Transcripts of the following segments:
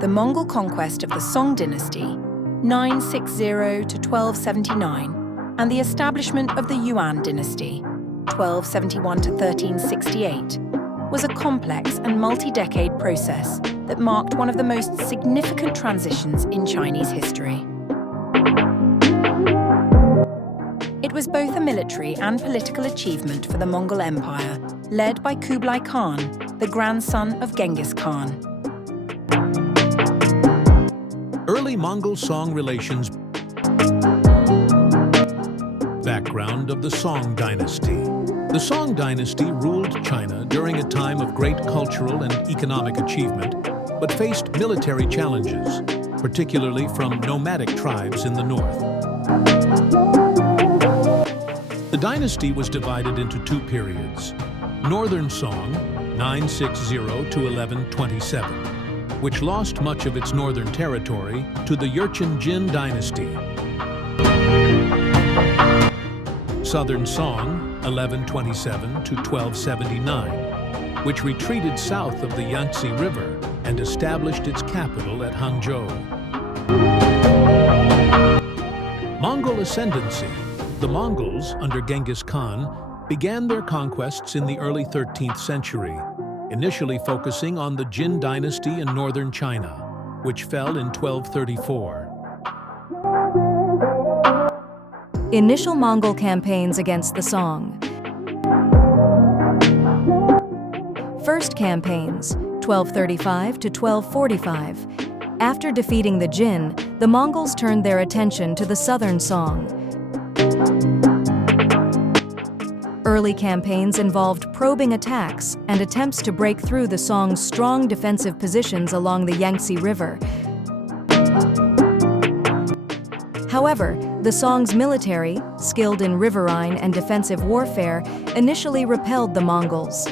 The Mongol conquest of the Song dynasty, 960 to 1279, and the establishment of the Yuan Dynasty, 1271 to 1368, was a complex and multi-decade process that marked one of the most significant transitions in Chinese history. It was both a military and political achievement for the Mongol Empire, led by Kublai Khan, the grandson of Genghis Khan. Early Mongol-Song relations. Background of the Song Dynasty. The Song Dynasty ruled China during a time of great cultural and economic achievement, but faced military challenges, particularly from nomadic tribes in the north. The dynasty was divided into two periods: Northern Song, 960 to 1127, which lost much of its northern territory to the Yuan Dynasty. Southern Song, 1127 to 1279, which retreated south of the Yangtze River and established its capital at Hangzhou. Mongol ascendancy. The Mongols, under Genghis Khan, began their conquests in the early 13th century, initially focusing on the Jin dynasty in northern China, which fell in 1234. Initial Mongol campaigns against the Song. First campaigns, 1235 to 1245. After defeating the Jin, the Mongols turned their attention to the southern Song. Early campaigns involved probing attacks and attempts to break through the Song's strong defensive positions along the Yangtze River. However, the Song's military, skilled in riverine and defensive warfare, initially repelled the Mongols.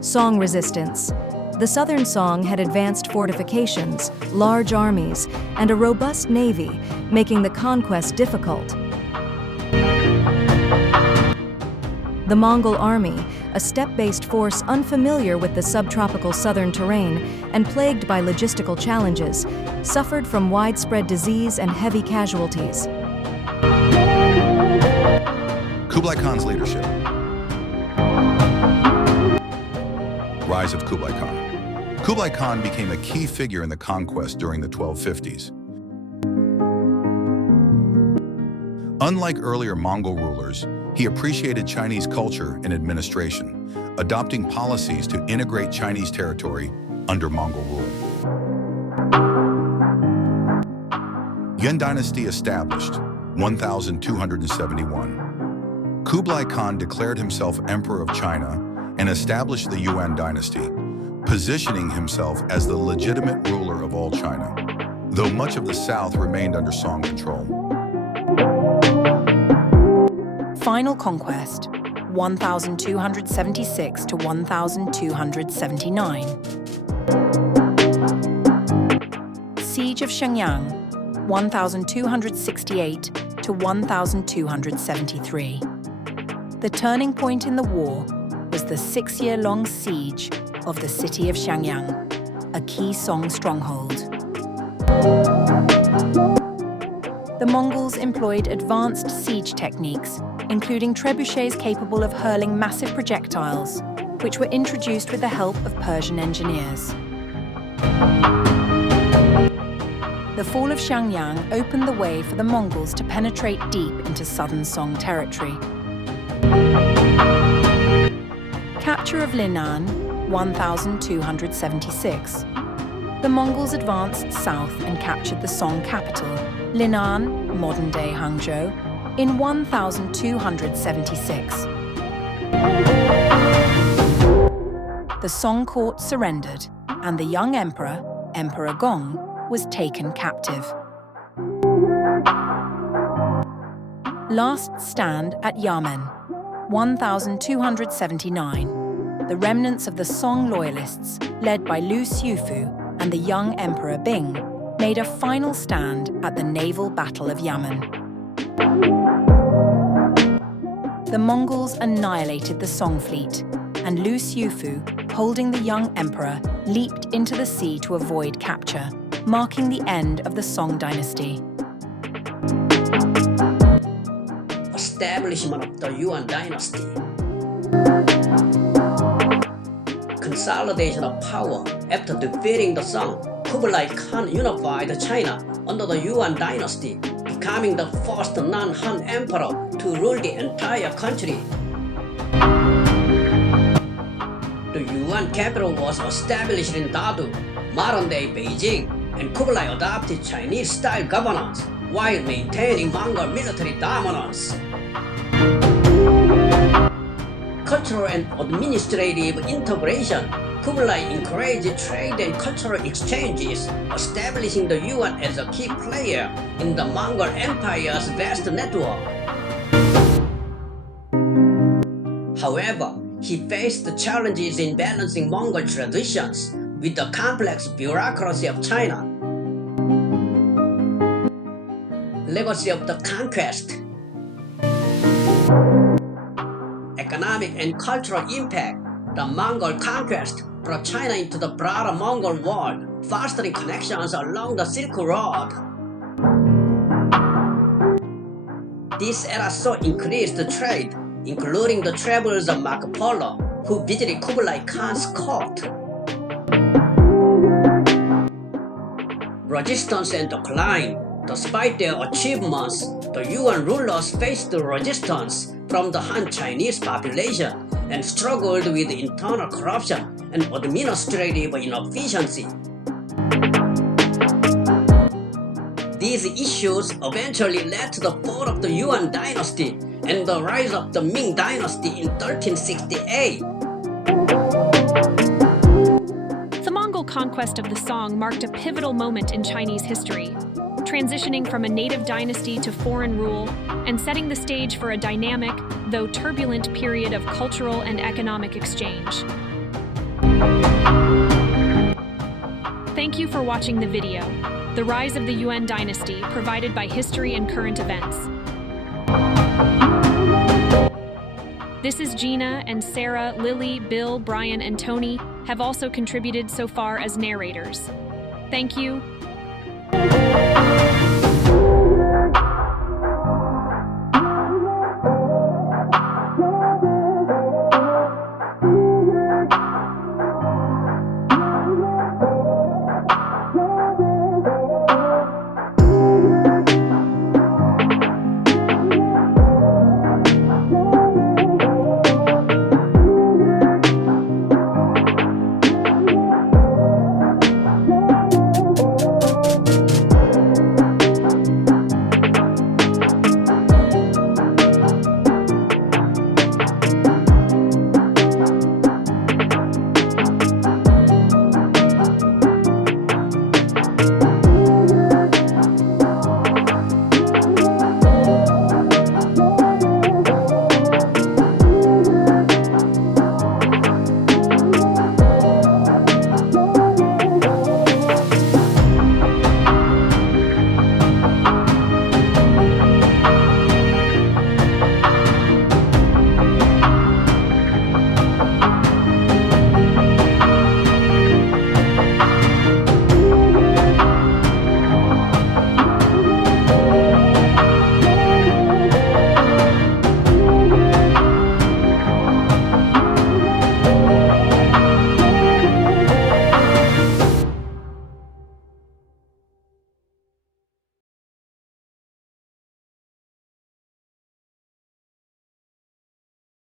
Song resistance. The southern Song had advanced fortifications, large armies, and a robust navy, making the conquest difficult. The Mongol army, a steppe-based force unfamiliar with the subtropical southern terrain and plagued by logistical challenges, suffered from widespread disease and heavy casualties. Kublai Khan's leadership. Rise of Kublai Khan. Kublai Khan became a key figure in the conquest during the 1250s. Unlike earlier Mongol rulers, he appreciated Chinese culture and administration, adopting policies to integrate Chinese territory under Mongol rule. Yuan Dynasty established, 1271. Kublai Khan declared himself Emperor of China and established the Yuan Dynasty, positioning himself as the legitimate ruler of all China, though much of the south remained under Song control. Final conquest, 1276 to 1279. Siege of Shenyang, 1268 to 1273. The turning point in the war was the 6-year-long siege of the city of Shenyang, a key Song stronghold. The Mongols employed advanced siege techniques, including trebuchets capable of hurling massive projectiles, which were introduced with the help of Persian engineers. The fall of Shenyang opened the way for the Mongols to penetrate deep into southern Song territory. Capture of Linan, 1276. The Mongols advanced south and captured the Song capital, Linan, modern-day Hangzhou, in 1276. The Song court surrendered, and the young emperor, Emperor Gong, was taken captive. Last stand at Yamen, 1279. The remnants of the Song loyalists, led by Lu Xiufu and the young Emperor Bing, made a final stand at the naval battle of Yamen. The Mongols annihilated the Song fleet, and Lu Xiufu, holding the young emperor, leaped into the sea to avoid capture, marking the end of the Song dynasty. Establishment of the Yuan Dynasty. Consolidation of power. After defeating the Song, Kublai Khan unified China under the Yuan Dynasty, becoming the first non-Han emperor to rule the entire country. The Yuan capital was established in Dadu, modern-day Beijing, and Kublai adopted Chinese-style governance while maintaining Mongol military dominance. Cultural and administrative integration. Kublai encouraged trade and cultural exchanges, establishing the Yuan as a key player in the Mongol Empire's vast network. However, he faced the challenges in balancing Mongol traditions with the complex bureaucracy of China. Legacy of the conquest. Economic and cultural impact. The Mongol conquest brought China into the broader Mongol world, fostering connections along the Silk Road. This era saw increased trade, including the travels of Marco Polo, who visited Kublai Khan's court. Resistance and decline. Despite their achievements, the Yuan rulers faced resistance from the Han Chinese population and struggled with internal corruption and administrative inefficiency. These issues eventually led to the fall of the Yuan dynasty and the rise of the Ming dynasty in 1368. The Mongol conquest of the Song marked a pivotal moment in Chinese history, transitioning from a native dynasty to foreign rule and setting the stage for a dynamic, though turbulent period of cultural and economic exchange. Thank you for watching the video, The Rise of the Yuan Dynasty, provided by History and Current Events. This is Gina, and Sarah, Lily, Bill, Brian, and Tony have also contributed so far as narrators. Thank you.